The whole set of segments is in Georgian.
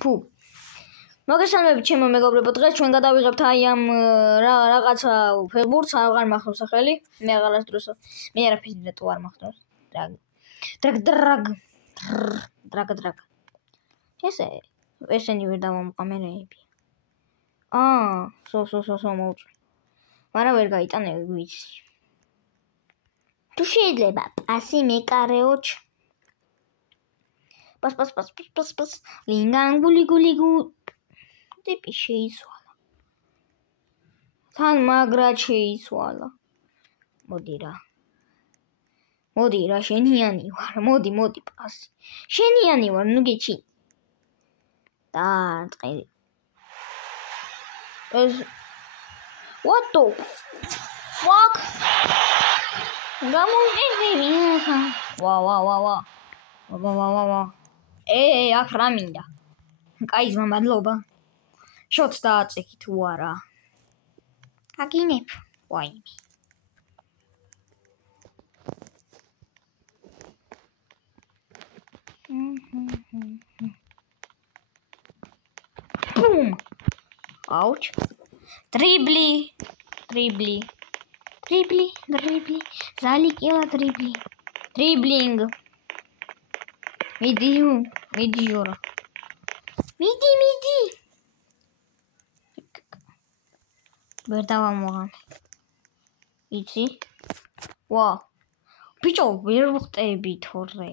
ფუ მოგესალმებით ჩემო მეგობრებო, დღეს ჩვენ გადავიღებთ აი ამ რაღაცა ფეხბურთს, აღარ მახსოვს სახელი, მე აღარასდროს მე არაფერი რატო არ მახსოვს. დრაგ. ესენი ვერ დავამყამერეები. სო მოვწვი. მაგრამ ვერ გაიტანე ვიცი. თუ შეიძლება პასი მეკარეოჩ. პას. ლინგან გულიგულიგუ. ტიპი შეიცვალა. თან მაგრად შეიცვალა. მოდი რა შენიანი ვარ. მოდი პასი. შენიანი ვარ, ნუ გეჩი. დაარტყი. What the fuck? გამომიყევი ხა. ვა. აქ რა მინდა? კაი ძმა, მადლობა. შოც დააწექი თუ არა. აგინებ. ვაიმე. Boom. Ouch. Dribli. Zali kela dribli. Dribbling. Midi ora. Midi. ვერ დავამოღან. იცი? ვა. ბიჭო, ვერ ვხტები თორე.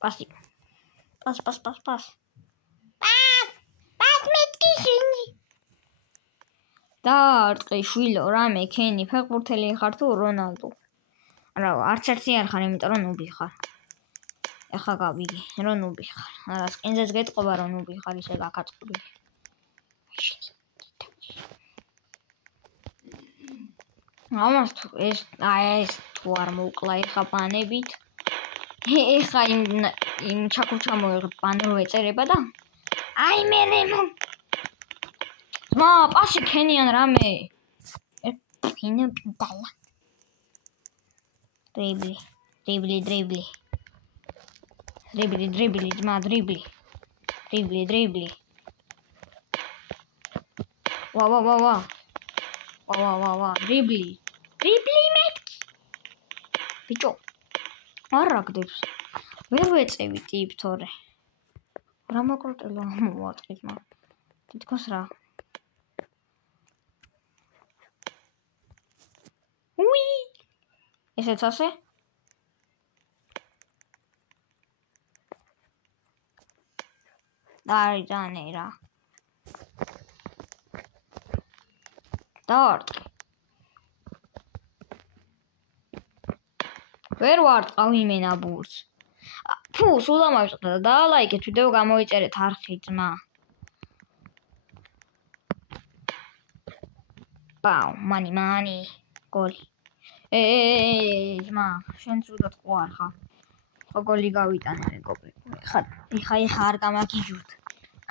პასი. პას. მეთქიშინი. დაარტყი შვილო, რამე ქენი ფეხბურთელი ხარ თუ რონალდო? არა, არც ერთი არ ხარ, იმიტომ რომ ნუბი ხარ. ეხლა გავიგე, რომ ნუბი ხარ. არა, სკინზეც გეტყობა რომ ნუბი ხარ, ისე გაკაწყობი. ამას ეს თუ არ მოვკლა ეხა ბანებით. ეხა იმ ჩაკურჩამო ბანერ ვეწერება და აი მე ძმა, პასი ქენიან რამე. ფინო პიდალა. დრიბლი, ძმა, დრიბლი. ვა, დრიბლი მეთქი. ბიჭო, არ რაგდებს. ვერ ვეწევი ტიპ თორე. რა მოკრუტელა მოვატყი ძმა. თითქოს რა. უი! ესეც ასე? დაიძანე რა. დაარტყი. ვერ ვარტყავ იმენა ბურს. ფუ, სულ ამავიწყდა და დაალაიქეთ ვიდეო გამოიწერეთ არხი ძმა. პაუ, მანი. გოლი. ძმა, შენ ცუდად ყوار ხარ. ხო გოლი გავიტანე მეგობრი. ეხა არ გამაგიჟოთ.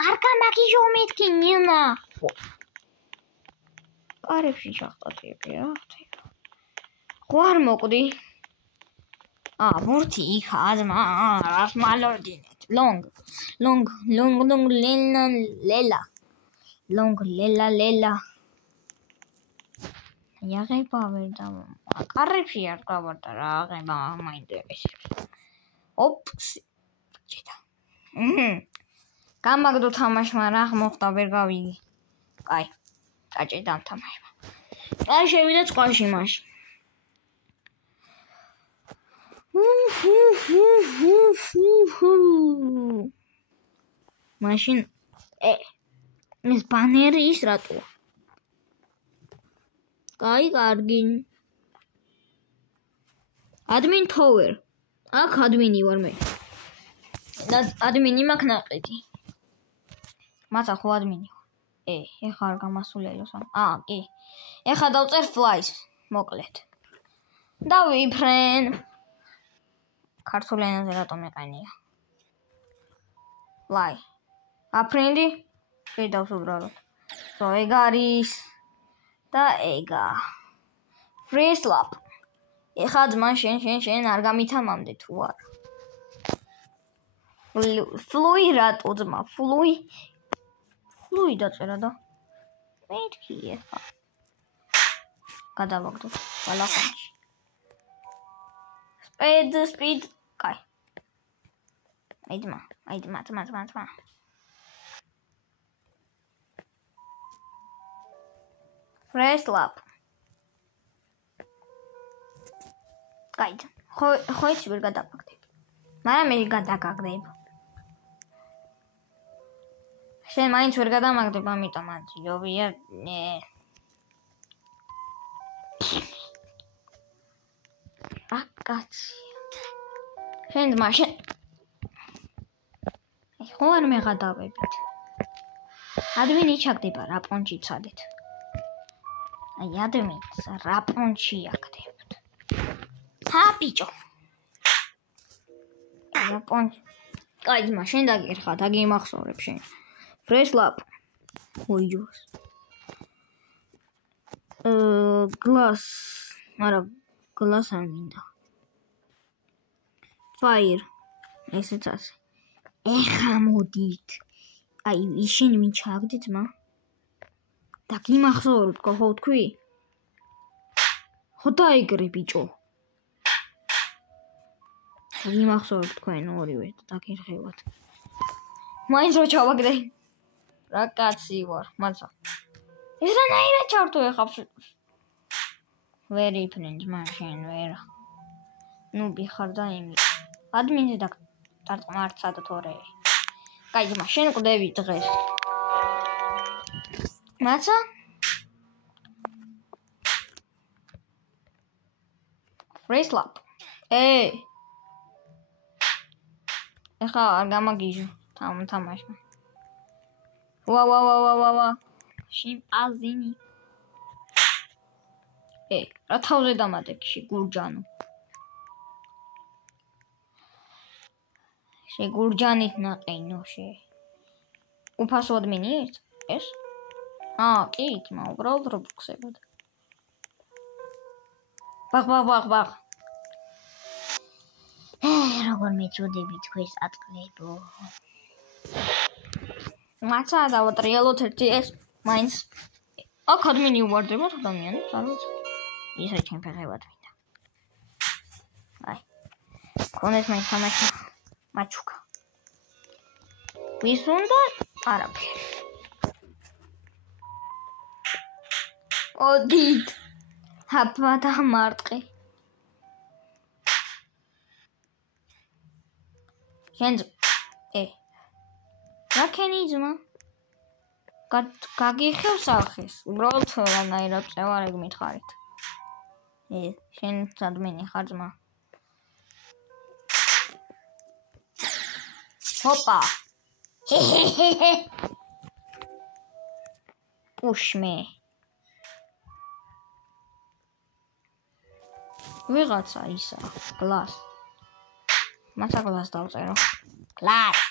არ გამაგიჟო მეთქი ნინა. კარებში ჩახტატიები რა. ხო არ მოკვდი. ბურთი იქა ძმა, რას მალორდინეთ. Long, ლელა. იაღება ვერ და კარებში არ გავარდა რა აღება მაინტერესებს. ოპსი. ჭიდა. გამაგდო თამაშმა რა მოხდა ვერ გავიგე. კაი. გაჭედა თამაშმა. აი შევიდა წყალში მაშინ. მაშინ ეს ბანერი ის რატოა? კარგი. ადმინ თოვერ. აქ ადმინი ვარ მე. ადმინი მაქვს ნაყიდი. მაცა ხო ადმინი ვარ. ეხა არ გამასულელოს. კი. ეხა დავწერ flies, მოკლედ. დავიფრენ. ქართულ ენაზე რატომ ეყენია? fly. აფრინდი? შედავს უბრალოდ. ეგ არის. და ეგა. free slap. ეხა ძმა შენ არ გამითამამდე თუ არა. Fluy რატო ძმა? Fluy დაწერა და მეთქი ეხა. გადავაგდოთ ბალახონში. Speed. კაი. აი ძმა. Fresh lap. კაი. ხო ის ვერ გადავაგდებ. მაგრამ მე გადაგაგდებ. შენ მაინც ვერ გადამაგდებ, ამიტომ აძიობია. აკაცი. შენ მაშინ ხო არ მეღადავებით. ადმინი ჩაგდება რა პონჩი ცადეთ. აი ადამიანს რა პონჩი აკდებთ. ჰა ბიჭო. რა პონჩი. კაი ძმა შენ დაგერხა, დაგიმახსოვრებ შენ. Fresh lap. ოიჯოს. Glass. არა glass არ მინდა. Fire. ესეც ასე. ეხა მოდით. აი ისინი ვინ ჩააგდით მა? დაგიმახსოვრებ ხო თქვი? ხო დაიგრე ბიჭო. დაგიმახსოვრებ თქვენ ორივე დაგერხევათ. მაინც რო ჩავაგდე. რა კაცი ვარ, მაცა. ეს რანაირად ჩავთო ეხა? ვერ იფრენ ძმა შენ ვერ. ნუ ბიხარ და იმი. ადმინზე დარტყმარცა და თორე. კაი ძმა შენ ყდები დღეს. მაცა? Fresh lap. ეხა არ გამაგიჟო თამაშმა. ვა. შიმპანზინი. რა თავზე დამატებში გურჯანო. შეგურჯანით ნაყინო შე. უფასო ადმინი ეს? კი, თმა უბრალოდ რობუქსებად. ბაღ. როგორ მეწოდები თქვენს ატყლებო. მაცა დავატრიალოთ ერთი ეს მაინც. აქ ადმინი უვარდებათ ადამიანებს, არ ვიცი. ისე ჩემ ფეხებად მინდა. აი. კონეს მაინც თამაში. მაჩუკა. ვის უნდა? არაფერი. ოდით. ჰაპა და მარტყი. შენ რა ქენი ძმა? გაგიხევს ახეს. უბრალოდ რანაირად წევარ ეგ მითხარით. შენ ადმინი ხარ ძმა. ჰოპა. პუშმე. ვიღაცა ისა, glass. მაცა glass დავწერო. Glass.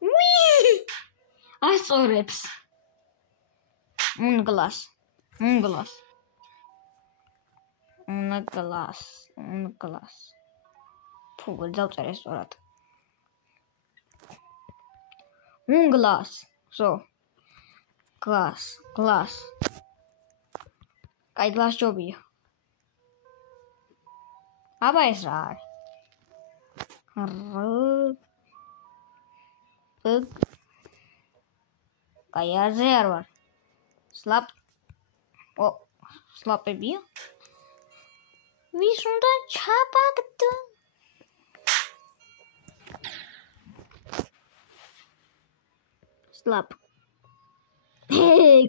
ვი! ასწორებს. glass. ფუ, ვერ დავწერე სწორად. glass. So. Glass. კაი glass ჯობია. აბა ეს რა არის? კაი არზე არ ვარ. სლაპებია? ვის უნდა ჩაბაგდო? სლაპ.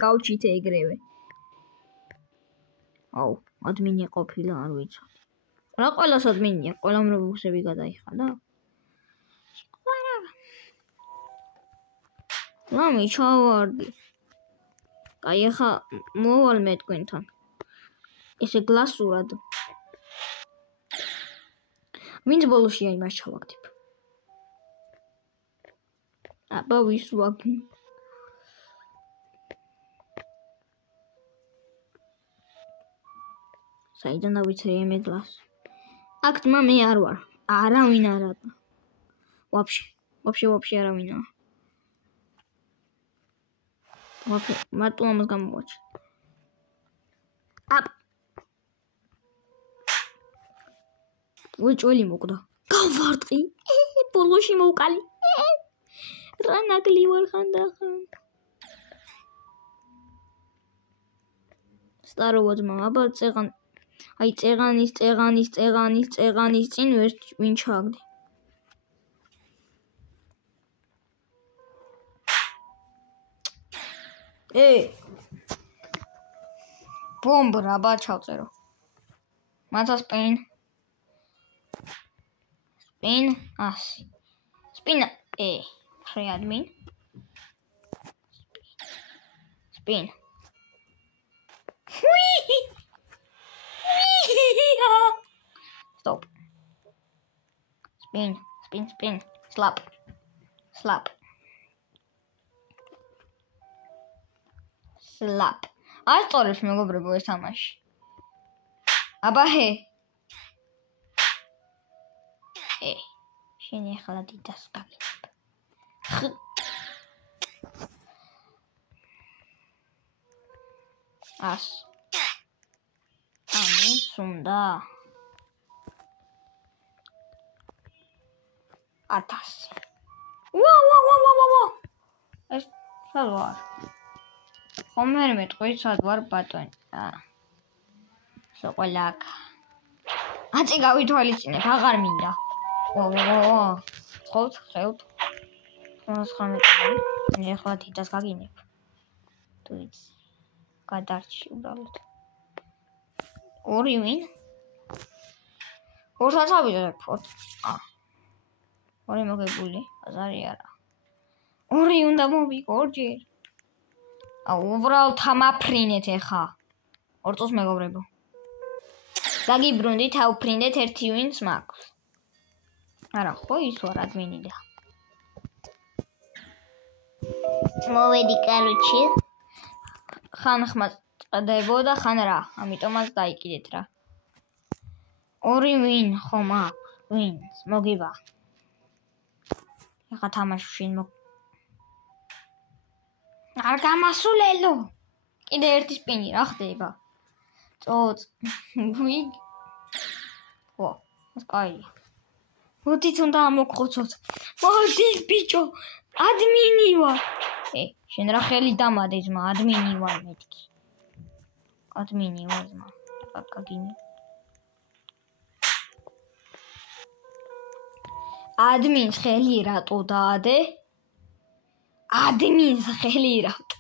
გავჩით ეგრევე. აუ, ადმინი ყოფილა, არ ვიცოდი. რა ყველას ადმინია, ყველამ რობუქსები გადაიხადა? ლამი ჩავარდი. კაი, ახლა მოვალ მე თქვენთან. ესე გლასურად. ვინც ბოლოში აი მას ჩავაგდებ. აბა ვის ვაგდებ? საიდან დავიცერი ემედლას? აქ ძმა მე არ ვარ. არავინ არ არის. Вообще არავინ არ. მარტო ამას გამოვაჩი. აპ. უჭველი მოკდა. გავარტყი. ბოლოში მოვკალი. რა ნაკლი ვარ ხანდახან. სტაროვა ძმა, აბა წეღან. აი წეღანის წინ ვინ ჩაგდი. ბომბ რაბა ჩავწერო. მაცა სპინ 100. სპინ admin. Spin. Stop. Spin. Slap. არ სწორებს მეგობრებო ეს თამაში. აბა შენი ახლა დიდას გაგინებ. ას. ამის უნდა. 1000. ვა. ეს სად ვარ? ხომერ მეტყვი სად ვარ ბატონი. სოყოლა აქ. აწი გავითვალისწინებ, აღარ მინდა. ხოვთ. 19. მე ახლა თითას გაგინებ. თუ იცი. გადარჩი უბრალოდ. 2 ვინ? 2-ს ავიძებ. 2 მოგებული, აზარი არა. 2 უნდა მოვიგო ორჯერ. უბრალოდ თამაფრინეთ ეხა. 2 წუთს მეგობრებო. დაგიბრუნდით, ავფრინდეთ 1 ვინს მაქვს. არა, ხო ის ვარ ადმინი და. მოვედი კაროჩი. ხან ხმას წდებოდა, ხან რა. ამიტომაც დაიკიდეთ რა. 2 ვინ ხო მაქვს? ვინს მოგივა. ეხა თამაში შენ არ გამასულელო. კიდე ერთი სპინი რა ხდება? წოც. ვინ? ო, ეს კაია. მოდით უნდა ამოყოცოთ. მოდით ბიჭო, ადმინი ვარ. შენ რა ხელი დამადე ძმა, ადმინი ვარ მეთქი. ადმინი ვარ ძმა. კაკაგინი. ადმინს ხელი რატო დაადე? ადმინს ხელი რატო?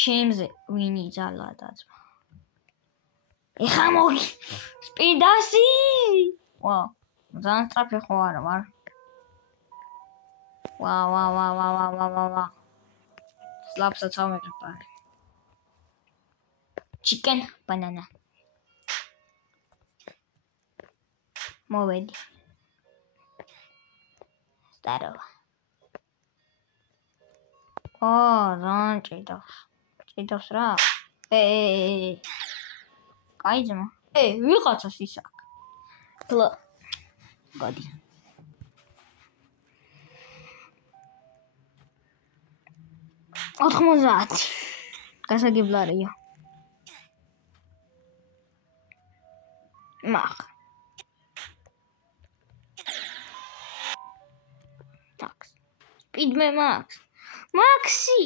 ჩემზე ვინი ძალა დაძმა. ეხა მოგი. სპიდასი. ვა, ძალიან სწრაფი ხო არა ვარ. ვა. სლაპსაც ავმეყარ. Chicken banana. მოვედი. Старова. ძალიან ჭიდავს რა. კაი ძმა. ვიღაცას ისაკ. გლა. გადი. ოთხმოცდაათი. გასაგებლარია. მახ. ტაქს. სპიდმე მაქს. მაქსი.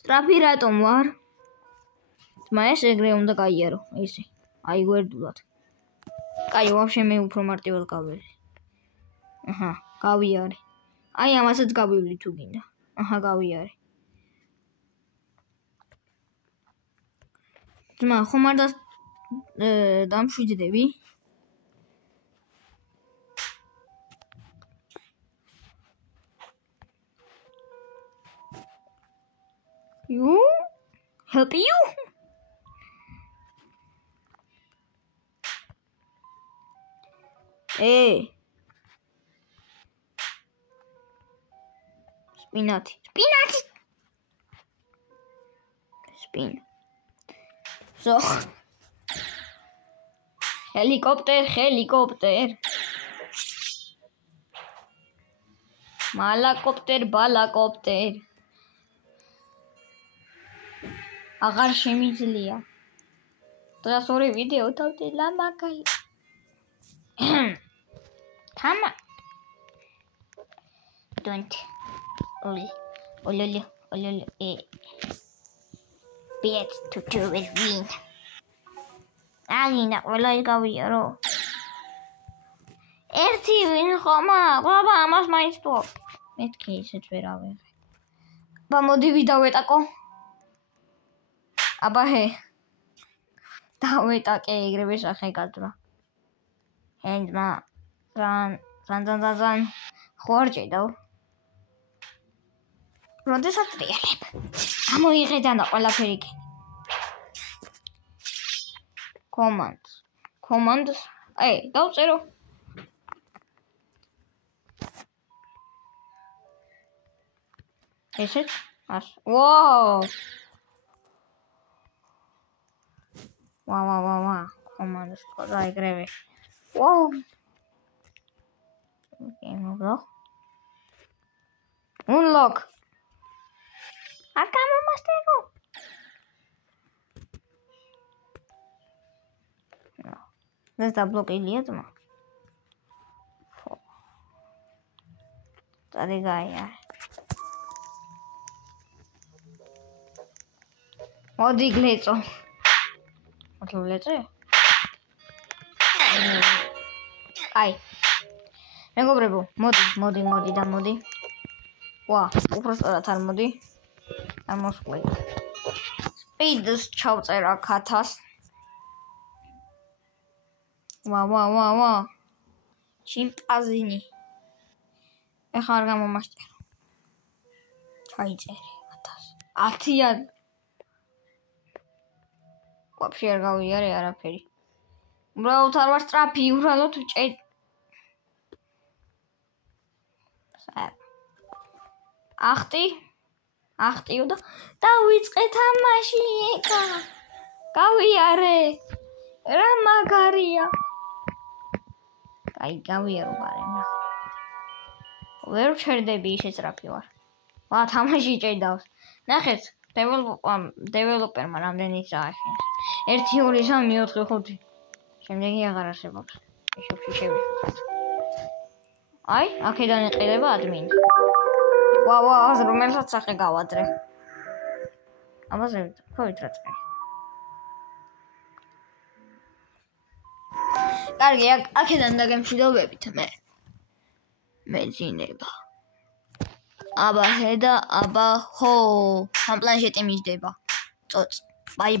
სტრაფი რატომ ვარ? ძმა ეს ეგრე უნდა გაიარო, ესე. აი გვერდულად. კაი, ვაფშე მე უფრო მარტივად გავიარე. აჰა, გავიარე. აი ამასაც გავივლი თუ გინდა. აჰა, გავიარე. ძმა, ხომ არ დამშვიდდები? You? Help you? Spinati. Spin. კერძო. Helicopter. Malacopter, balacopter. აღარ შემიძლია. დღეს ორი ვიდეო თავდი ლამაკაი. Come. Don't. Ololo. Bet to do with win. Agina, ყველა იგავია რო. ერთი ვინ ხომა, ყობა ამას მაინც თუ. მეთქი ისეც ვერავე. აბა მოდი ვიდავეტაკო. აბა ჰე. დავეტაკე ეგრევე სახე გადრა. ჰენდმა ზან ხوارჯედავ. როდესაც რეალებ. ამოიღედანა ყველაფერი კი. Commands. დავწერო. ესეც? Wow. Commands. ყოდა ეგრევე. Wow. Unlock. Acá más tengo. Δεν θα μπλοκκεί άτομα. Τα διγάγια. Ό,τι γλέτσο. Ό,τι γλέτσο. Აი. მეგობრებო, მოდი. ვა, უბრალოდ არ მოდი. ამოსვლი. Speed-ს ჩავწერა 1000. ვა. Chimpanzini. ეხლა არ გამომაშტერო. ჩაიწერე 1000. 1000-იან. ვაფშე არ გავიარე არაფერი. უბრალოდ არ ვარ სტრაფი, უბრალოდ ვჭედ. ახტიო და დავიწყე თამაში ეკა. გავიარე. რა მაგარია. აი გავიარო ბარემ. ვერ ვჩერდები ისე სწრაფი ვარ. ვა თამაში ჭედავს. ნახეთ, დეველოპერმა რამდენი წააშენს. 1 2 3 4 5. შემდეგი აღარ არსებობს. ეშופში შევიხოთ. აი, აქედან ეყიდება ადმინი. ვა, აზ რომელსაც სახე გავადრე. ამაზე ვთქვით რა წე. კარგი, აქედან დაგემშვიდობებით მე ძინება. აბა ჰე და აბა ჰო. ამ პლანშეტი მიჯდება. წოწ. Bye.